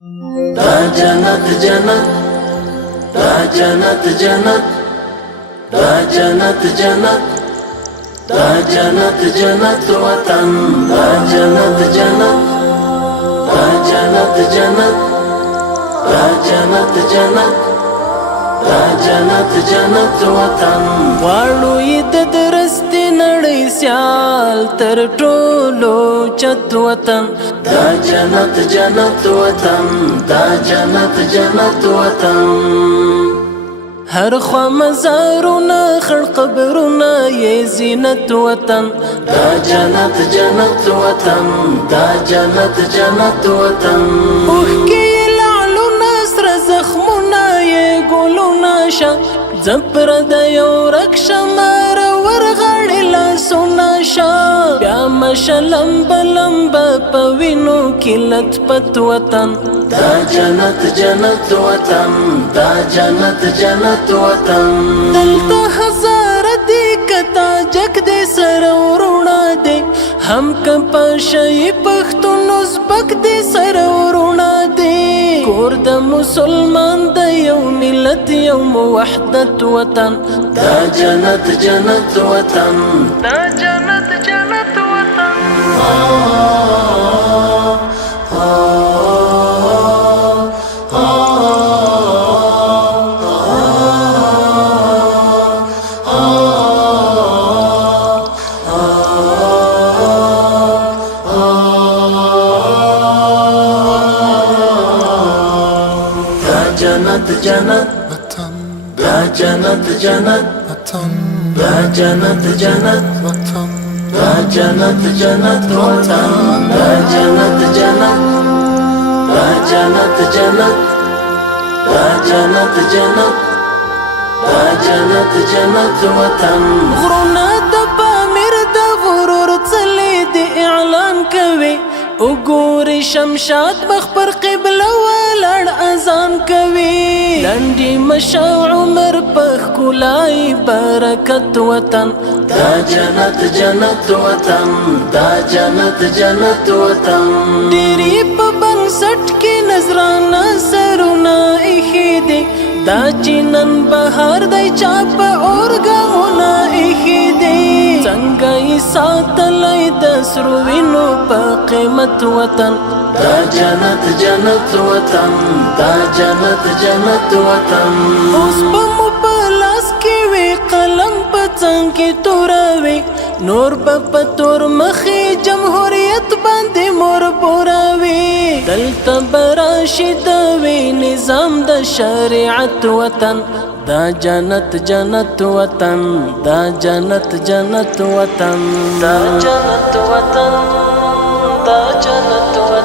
دا جنت جنت، دا جنت جنت، دا جنت جنت، دا جنت جنت وطن، دا جنت جنت، دا جنت جنت، دا جنت جنت، دا جنت جنت وطن. غواړو یې د درستې نړۍ سیال تر ټولو چت وطن، دا جنت جنت وطن، دا جنت جنت وطن. هر خوا مزارونه خړ قبرونه یې زینت وطن، دا جنت جنت وطن، دا جنت جنت وطن. اوښکې یې لعلونه سره زخمونه یې ګلونه شه، زپر د یو ورک شمار ورغړې لاسونه شه. بیا مشه لمبه لمبه په وینو کې لطپت وطن، دا جنت جنت وطن، دا جنت جنت وطن. دلته هزاره دی کتا جک دی سره ورونه دی، هم که په شی پښتون ازبک دی سره ورونه دی. کور د مسلمان د یو ملت یو موحدت وطن، دا جنت جنت وطن، دا جنت جنت وطن. جنت جنت وطن، دا جنت جنت وطن، دا جنت جنت وطن، دا جنت جنت وطن، دا جنت جنت، دا جنت جنت، دا جنت جنت، دا جنت جنت وطن. غرونه د پامیر د غرور څلې د اعلان کوي، وګوري شمشاد مخ پر قبله ولاړ اذان کوي. لنډي مشه عمر په ښکلای برکت وطن، دا جنت جنت وطن، دا جنت جنت وطن. ډېرې په بنسټ کې نظرانه سرونه ایښي دي، دا چې نن بهار دی چا په اورګامونه ایښي دي. څنګه یې ساتلی د سرو وینو په قیمت وطن، دا جنت جنت وطن، دا جنت جنت وطن. اوس به مو په لاس کې وي قلم په څنګ کې توروي، نور به په تور مخې جمهوریت باندې مور بوروي. دلته به راشي د وي نظام د شریعت وطن، دا جنت جنت وطن، دا جنت جنت وطن، دا جنت وطن، دا جنت وطن.